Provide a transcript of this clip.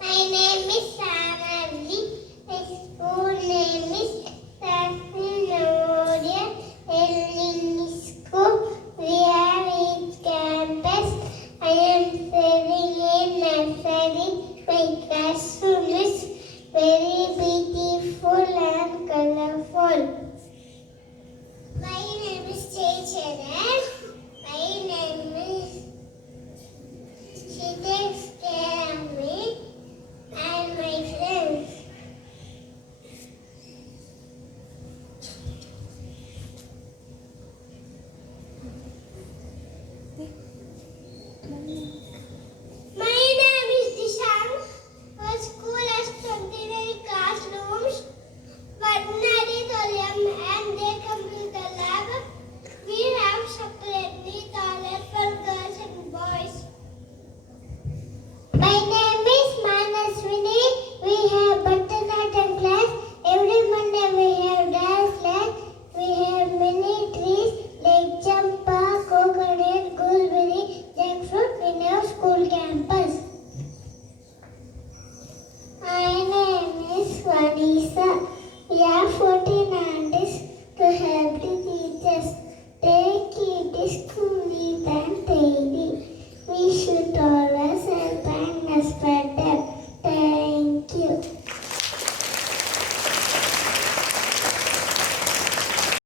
My name is Sanavi. My school name is Memorial Elementary School. We have each campus. I am serving in nursery. My classroom is very big.